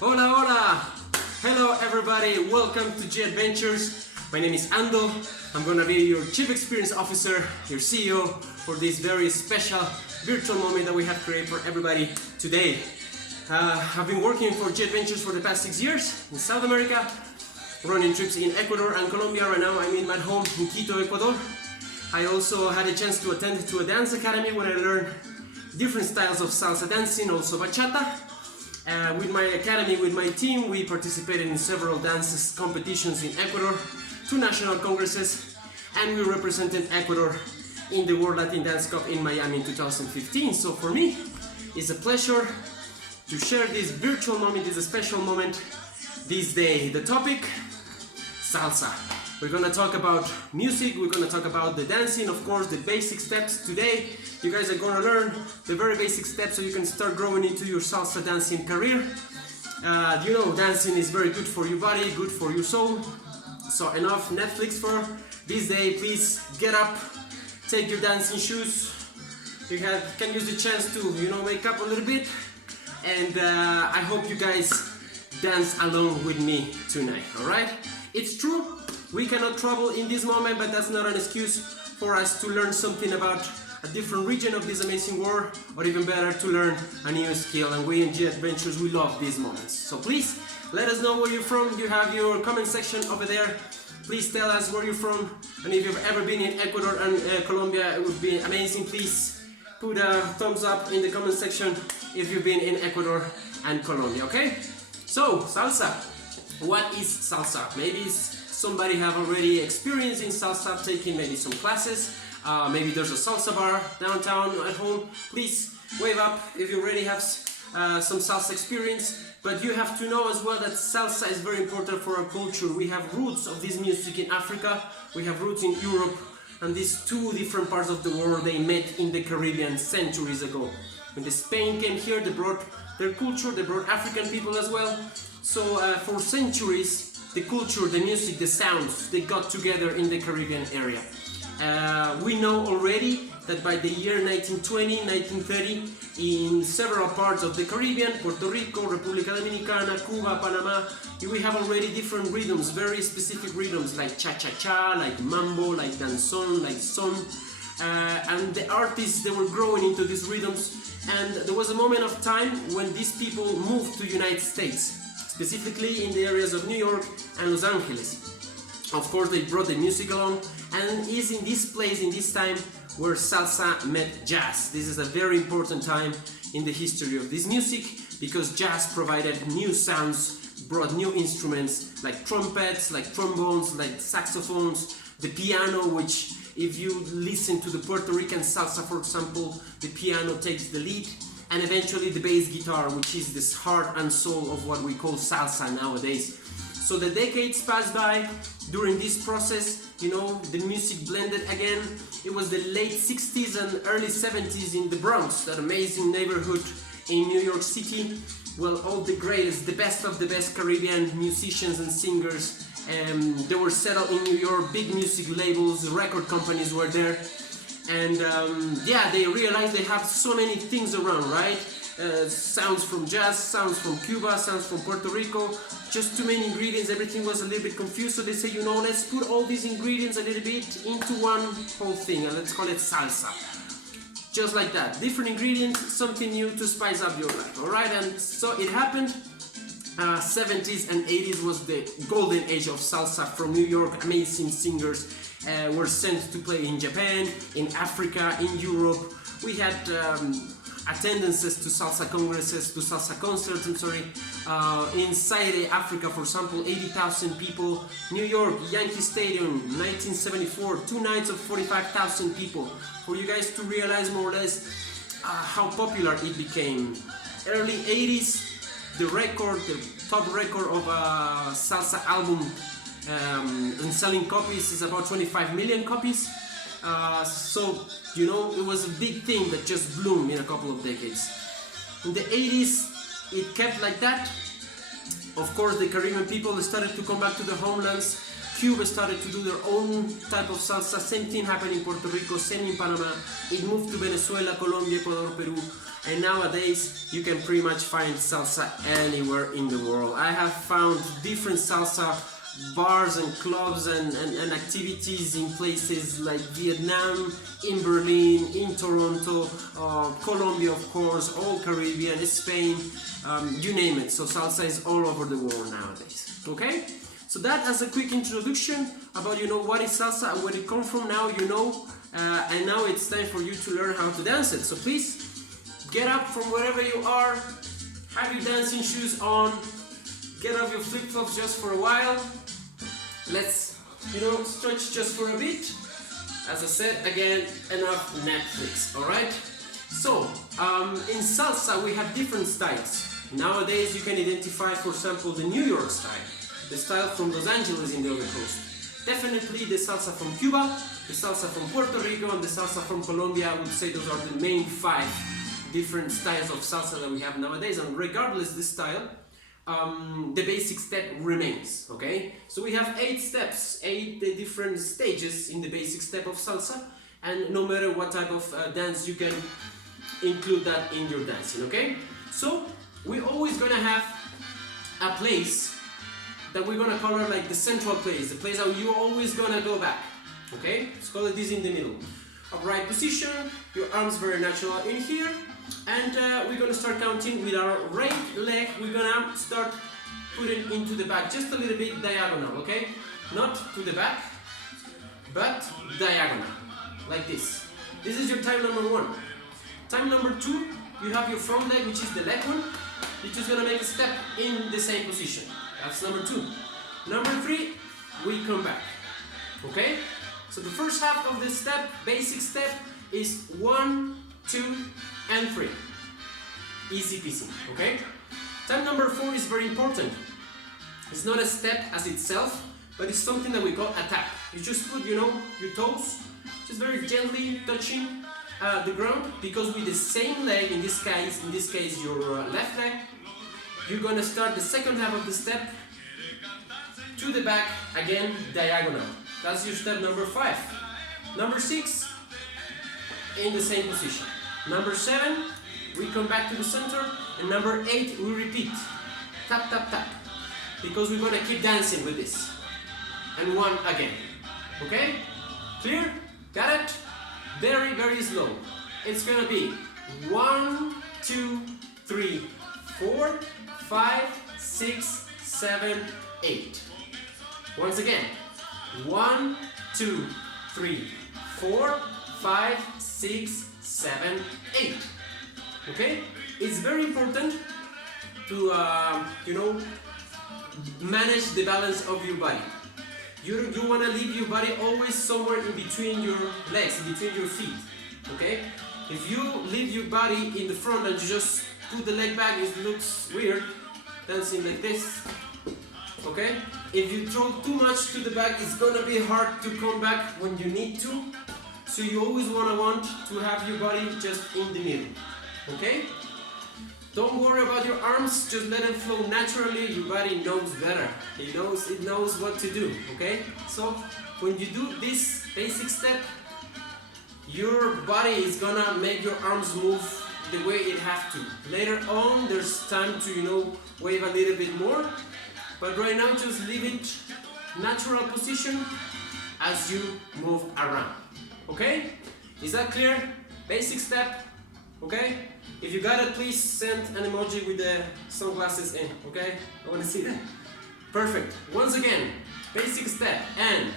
Hola, hola! Hello everybody, welcome to Gadventures. My name is Ando. I'm gonna be your Chief Experience Officer, your CEO for this very special virtual moment that we have created for everybody today. I've been working for Gadventures for the past 6 years in South America, running trips in Ecuador and Colombia. Right now I'm in my home in Quito, Ecuador. I also had a chance to attend to a dance academy where I learned different styles of salsa dancing, also bachata. With my academy, with my team, we participated in several dances competitions in Ecuador, 2 national congresses, and we represented Ecuador in the World Latin Dance Cup in Miami in 2015. So for me, it's a pleasure to share this virtual moment, this special moment this day. The topic, salsa. We're gonna talk about music, we're gonna talk about the dancing, of course, the basic steps. Today, you guys are gonna learn the very basic steps so you can start growing into your salsa dancing career. You know, dancing is very good for your body, good for your soul. So enough Netflix for this day. Please get up, take your dancing shoes. You can use the chance to, wake up a little bit. And I hope you guys dance along with me tonight, alright? It's true, we cannot travel in this moment, but that's not an excuse for us to learn something about a different region of this amazing world, or even better, to learn a new skill. And we in Gadventures, we love these moments. So please, let us know where you're from. You have your comment section over there. Please tell us where you're from, and if you've ever been in Ecuador and Colombia, it would be amazing. Please put a thumbs up in the comment section if you've been in Ecuador and Colombia, okay? So, salsa. What is salsa? Maybe somebody have already experienced in salsa, taking maybe some classes. Maybe there's a salsa bar downtown at home. Please wave up if you already have some salsa experience. But you have to know as well that salsa is very important for our culture. We have roots of this music in Africa, we have roots in Europe, and these 2 different parts of the world, they met in the Caribbean centuries ago. When the Spain came here, they brought their culture, they brought African people as well. So for centuries, the culture, the music, the sounds, they got together in the Caribbean area. We know already that by the year 1920, 1930, in several parts of the Caribbean, Puerto Rico, República Dominicana, Cuba, Panama, we have already different rhythms, very specific rhythms like cha-cha-cha, like mambo, like danzón, like son. And the artists, they were growing into these rhythms. And there was a moment of time when these people moved to the United States, specifically in the areas of New York and Los Angeles. Of course, they brought the music along, and it's in this place, in this time, where salsa met jazz. This is a very important time in the history of this music, because jazz provided new sounds, brought new instruments like trumpets, like trombones, like saxophones, the piano, which if you listen to the Puerto Rican salsa, for example, the piano takes the lead, and eventually the bass guitar, which is this heart and soul of what we call salsa nowadays. So the decades passed by. During this process, the music blended again. It was the late 60s and early 70s in the Bronx, that amazing neighborhood in New York City. Well, all the greatest, the best of the best Caribbean musicians and singers, they were settled in New York. Big music labels, record companies were there. And they realized they have so many things around, right? Sounds from jazz, sounds from Cuba, sounds from Puerto Rico, just too many ingredients, everything was a little bit confused, so they say, let's put all these ingredients a little bit into one whole thing, and let's call it salsa. Just like that, different ingredients, something new to spice up your life, alright? And so it happened. 70s and 80s was the golden age of salsa from New York. Amazing singers were sent to play in Japan, in Africa, in Europe. We had attendances to salsa congresses, to salsa concerts, inside Africa, for example, 80,000 people. New York, Yankee Stadium, 1974, 2 nights of 45,000 people. For you guys to realize more or less how popular it became. Early 80s, the top record of a salsa album and selling copies is about 25 million copies. So, it was a big thing that just bloomed in a couple of decades. In the 80s, it kept like that. Of course, the Caribbean people started to come back to their homelands. Cuba started to do their own type of salsa. Same thing happened in Puerto Rico, same in Panama. It moved to Venezuela, Colombia, Ecuador, Peru. And nowadays you can pretty much find salsa anywhere in the world. I have found different salsa bars and clubs and activities in places like Vietnam, in Berlin, in Toronto, Colombia of course, all Caribbean, Spain, you name it. So salsa is all over the world nowadays. Okay? So that as a quick introduction about what is salsa and where it comes from. Now you know, and now it's time for you to learn how to dance it. So please get up from wherever you are, have your dancing shoes on, get off your flip-flops just for a while. Let's, stretch just for a bit. As I said, again, enough Netflix, alright? So, in salsa we have different styles. Nowadays you can identify, for example, the New York style, the style from Los Angeles in the other coast. Definitely the salsa from Cuba, the salsa from Puerto Rico, and the salsa from Colombia. I would say those are the main 5 different styles of salsa that we have nowadays. And regardless the style, the basic step remains, okay? So we have 8 steps, 8 different stages in the basic step of salsa, and no matter what type of dance, you can include that in your dancing, okay? So we're always gonna have a place that we're gonna call it like the central place, the place that you're always gonna go back, okay? Let's call it this in the middle. Upright position, your arms very natural in here. And we're gonna start counting with our right leg. We're gonna start putting into the back, just a little bit diagonal, okay? Not to the back, but diagonal, like this. This is your time number 1. Time number 2, you have your front leg, which is the left one. You're just gonna make a step in the same position. That's number 2. Number 3, we come back, okay? So the first half of the step, basic step, is 1, 2, and 3. Easy peasy, okay? Time number 4 is very important. It's not a step as itself, but it's something that we call a tap. You just put, your toes, just very gently touching the ground, because with the same leg, in this case your left leg, you're gonna start the second half of the step to the back, again diagonal. That's your step number 5. Number 6, in the same position. Number 7, we come back to the center, and number 8, we repeat. Tap, tap, tap. Because we're gonna keep dancing with this. And 1 again. Okay? Clear? Got it? Very, very slow. It's gonna be 1, 2, 3, 4, 5, 6, 7, 8. Once again. 1, 2, 3, 4, 5, 6, 7, 8. Okay? It's very important to, manage the balance of your body. You want to leave your body always somewhere in between your legs, in between your feet. Okay? If you leave your body in the front and you just put the leg back, it looks weird, dancing like this. Okay? If you throw too much to the back, it's gonna be hard to come back when you need to. So you always want to have your body just in the middle, okay? Don't worry about your arms, just let them flow naturally. Your body knows better. It knows what to do, okay? So when you do this basic step, your body is gonna make your arms move the way it have to. Later on, there's time to, wave a little bit more. But right now, just leave it natural position as you move around. Okay? Is that clear? Basic step. Okay? If you got it, please send an emoji with the sunglasses in. Okay? I want to see that. Perfect. Once again, basic step. And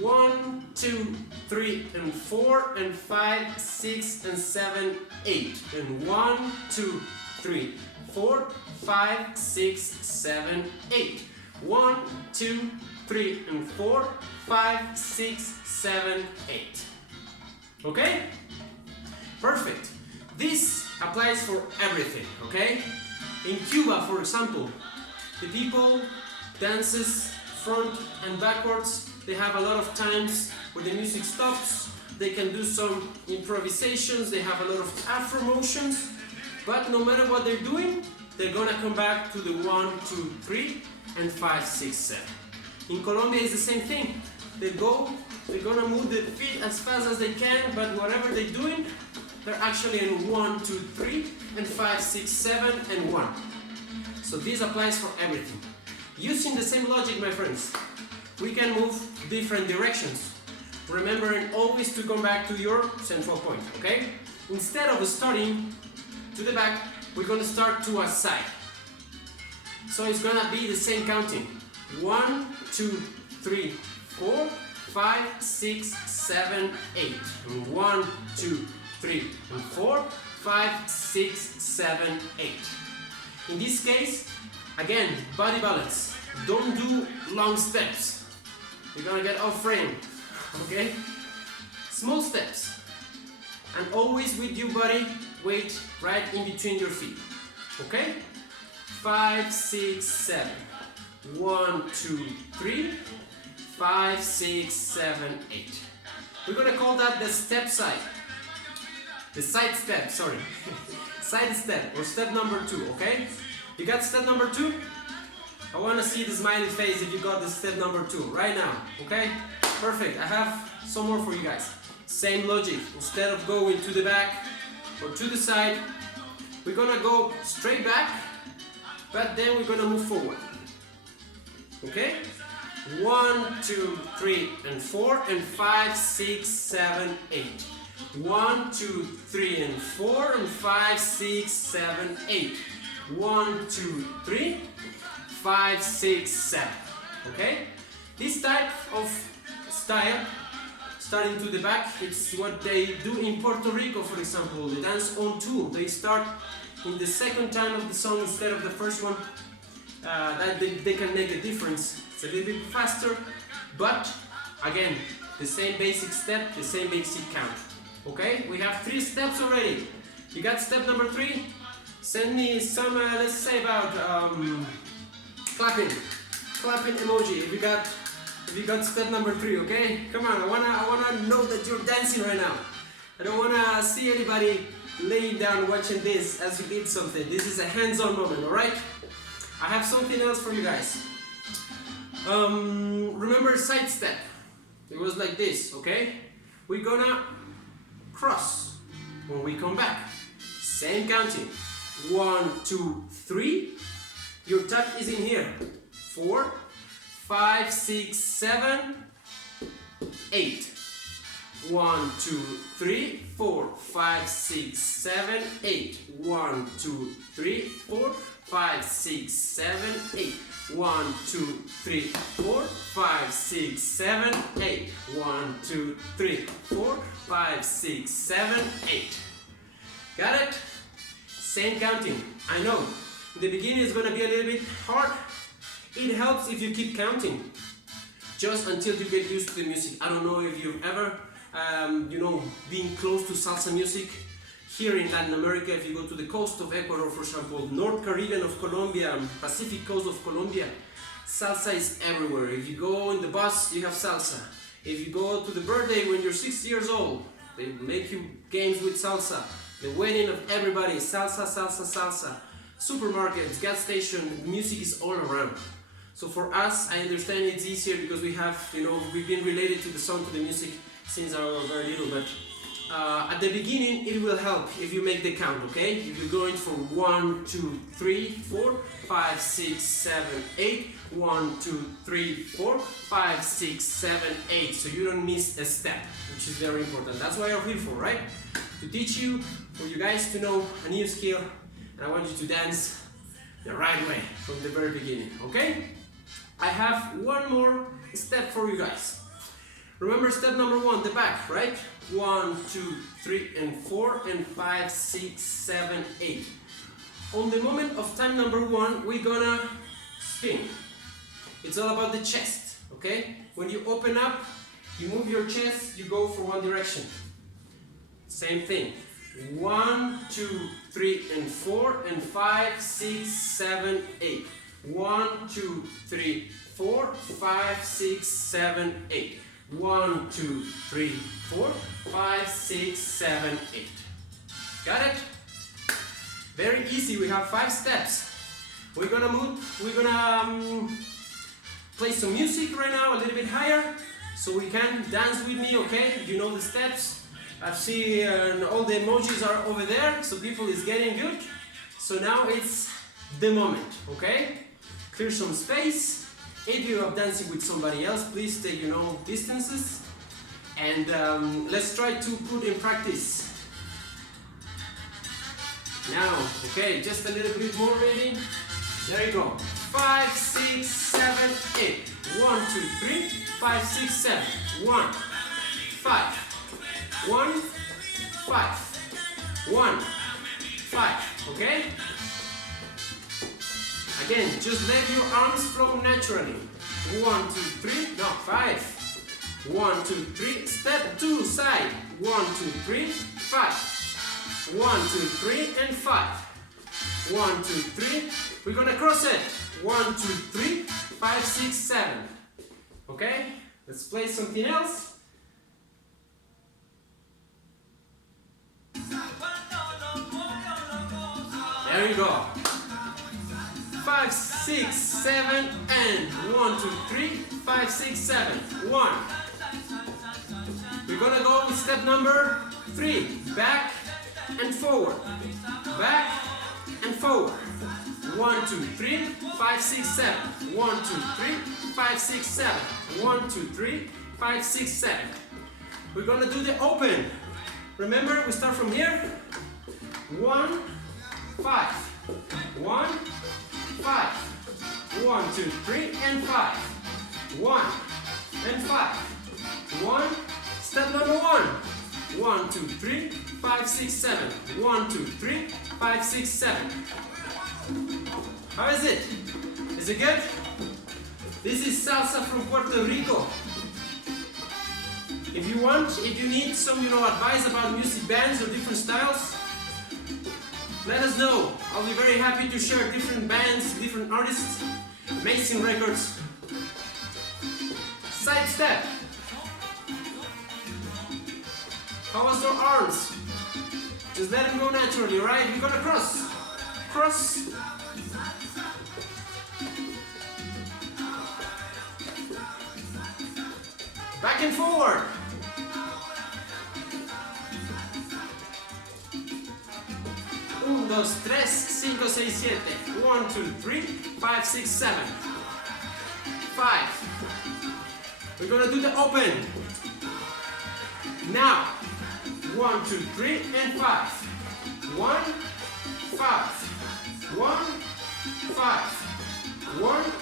1, 2, 3, and 4, and 5, 6, and 7, 8. And 1, 2, 3, 4, 5, 6, 7, 8. 1, 2, 3, and 4, 5, 6, 7, 8. Okay? Perfect. This applies for everything, okay? In Cuba, for example, the people dances front and backwards. They have a lot of times where the music stops. They can do some improvisations. They have a lot of afro motions. But no matter what they're doing, they're gonna come back to the 1, 2, 3, and 5, 6, 7. In Colombia it's the same thing. They're gonna move the feet as fast as they can, but whatever they're doing, they're actually in 1, 2, 3, and 5, 6, 7, and 1. So this applies for everything. Using the same logic, my friends, we can move different directions. Remembering always to come back to your central point, okay? Instead of starting to the back, we're gonna start to a side. So it's gonna be the same counting. 1, 2, 3, 4, 5, 6, 7, 8. And 1, 2, 3, and 4, 5, 6, 7, 8. In this case, again, body balance. Don't do long steps. You're gonna get off frame, okay? Small steps. And always with your body weight right in between your feet, okay? 5, 6, 7. 1, 2, 3, 5, 6, 7, 8. We're gonna call that the step side. The side step, sorry. Side step, or step number 2, okay? You got step number 2? I wanna see the smiley face if you got the step number 2 right now, okay? Perfect, I have some more for you guys. Same logic, instead of going to the back or to the side, we're gonna go straight back, but then we're gonna move forward. Okay? 1, 2, 3, and 4, and 5, 6, 7, 8. 1, 2, 3, and 4, and 5, 6, 7, 8. 1, 2, 3, 5, 6, 7. Okay? This type of style, starting to the back, it's what they do in Puerto Rico, for example. The dance on two. They start in the second time of the song instead of the first one. That they can make a difference. It's a little bit faster, but again, the same basic step, the same basic count. Okay, we have 3 steps already. You got step number 3? Send me some, let's say about clapping emoji. If you got step number 3, okay? Come on, I wanna know that you're dancing right now. I don't wanna see anybody laying down watching this as you eat something. This is a hands-on moment, all right? I have something else for you guys. Remember side step. It was like this, okay? We're gonna cross when we come back. Same counting. 1, 2, 3. Your tap is in here. 4, 5, 6, 7, 8. 1, 2, 3, 4, 5, 6, 7, 8. 1, 2, 3, 4, 5, 6, 7, 8. 1, 2, 3, 4, 5, 6, 7, 8. 1, 2, 3, 4, 5, 6, 7, 8. Got it? Same counting. I know. In the beginning it's gonna be a little bit hard. It helps if you keep counting. Just until you get used to the music. I don't know if you've ever, been close to salsa music. Here in Latin America, if you go to the coast of Ecuador, for example, North Caribbean of Colombia, Pacific coast of Colombia, salsa is everywhere. If you go in the bus, you have salsa. If you go to the birthday when you're 6 years old, they make you games with salsa. The wedding of everybody, salsa, salsa, salsa. Supermarkets, gas station, music is all around. So for us, I understand it's easier because we have, we've been related to the song, to the music since I was very little, but at the beginning, it will help if you make the count, okay? If you're going from 1, 2, 3, 4, 5, 6, 7, 8, 1, 2, 3, 4, 5, 6, 7, 8, so you don't miss a step, which is very important. That's what I'm here for, right? To teach you, for you guys to know a new skill, and I want you to dance the right way from the very beginning, okay? I have one more step for you guys. Remember step number 1, the back, right? 1, 2, 3, and 4, and 5, 6, 7, 8. On the moment of time number 1, we're gonna spin. It's all about the chest, okay? When you open up, you move your chest, you go for one direction. Same thing. 1, 2, 3, and 4, and 5, 6, 7, 8. 1, 2, 3, 4, 5, 6, 7, 8. 1, 2, 3, 4, 5, 6, 7, 8. Got it? Very easy. We have 5 steps. We're gonna play some music right now, a little bit higher, so we can dance with me, okay? You know the steps. I see all the emojis are over there, so people is getting good. So now it's the moment, okay? Clear some space. If you are dancing with somebody else, please take, distances. And let's try to put in practice. Now, okay, just a little bit more ready. There you go. 5, 6, 7, 8. 1, 2, 3, 5, 6, 7. 1, 5. 1, 5. 1, 5. Okay? Again, just let your arms flow naturally. 1, 2, 3. No, 5. 1, 2, 3. Step 2, side. 1, 2, 3, 5. 1, 2, 3, and 5. 1, 2, 3. We're gonna cross it. 1, 2, 3, 5, 6, 7. Okay? Let's play something else. There you go. 5, 6, 7, and 1, 2, 3, 5, 6, 7. 1. We're gonna go with step number 3. Back and forward. Back and forward. 1, 2, 3, 5, 6, 7. 1, 2, 3, 5, 6, 7. 1, 2, 3, 5, 6, 7. We're gonna do the open. Remember, we start from here. 1, 5. 1, 5. 1, 2, 3, and 5. 1 and 5. 1. Step number 1. 1, 2, 3, 5, 6, 7. 1, 2, 3, 5, 6, 7. How is it? Is it good? This is salsa from Puerto Rico. If you need some, advice about music bands or different styles, let us know. I'll be very happy to share different bands, different artists, amazing records. Side step. How was your arms? Just let them go naturally, right? We're gonna cross. Cross. Back and forward. Un, dos, tres, cinco, seis, siete. 1, 2, 3, 5, 6, 7. 5. We're gonna do the open. Now. 1, 2, 3, and 5. 1, 5. 1, 5. 1, 5.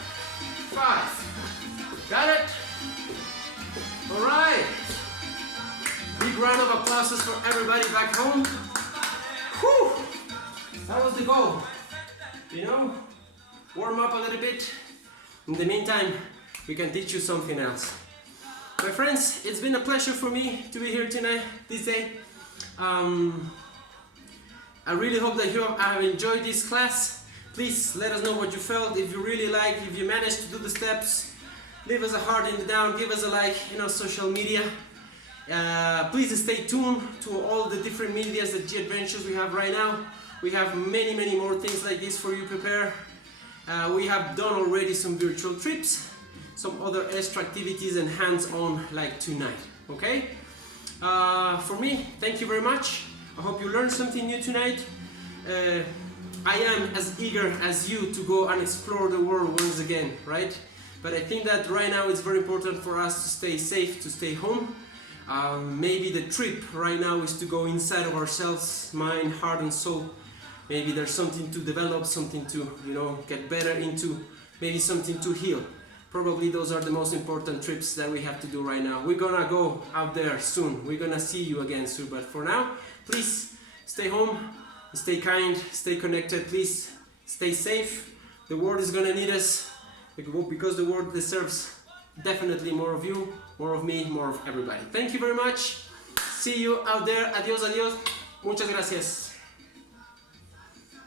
Got it? All right. Big round of applause for everybody back home. Whew. That was the goal. Warm up a little bit. In the meantime, we can teach you something else. My friends, it's been a pleasure for me to be here tonight, this day. I really hope that you have enjoyed this class. Please let us know what you felt. If you really like, if you managed to do the steps, leave us a heart in the down, give us a like, social media. Please stay tuned to all the different medias that Gadventures we have right now. We have many, many more things like this for you prepare. We have done already some virtual trips, some other extra activities and hands-on like tonight, okay? For me, thank you very much. I hope you learned something new tonight. I am as eager as you to go and explore the world once again, right? But I think that right now it's very important for us to stay safe, to stay home. Maybe the trip right now is to go inside of ourselves, mind, heart and soul. Maybe there's something to develop, something to, get better into, maybe something to heal. Probably those are the most important trips that we have to do right now. We're gonna go out there soon. We're gonna see you again soon. But for now, please stay home, stay kind, stay connected. Please stay safe. The world is gonna need us because the world deserves definitely more of you, more of me, more of everybody. Thank you very much. See you out there. Adiós, adiós. Muchas gracias.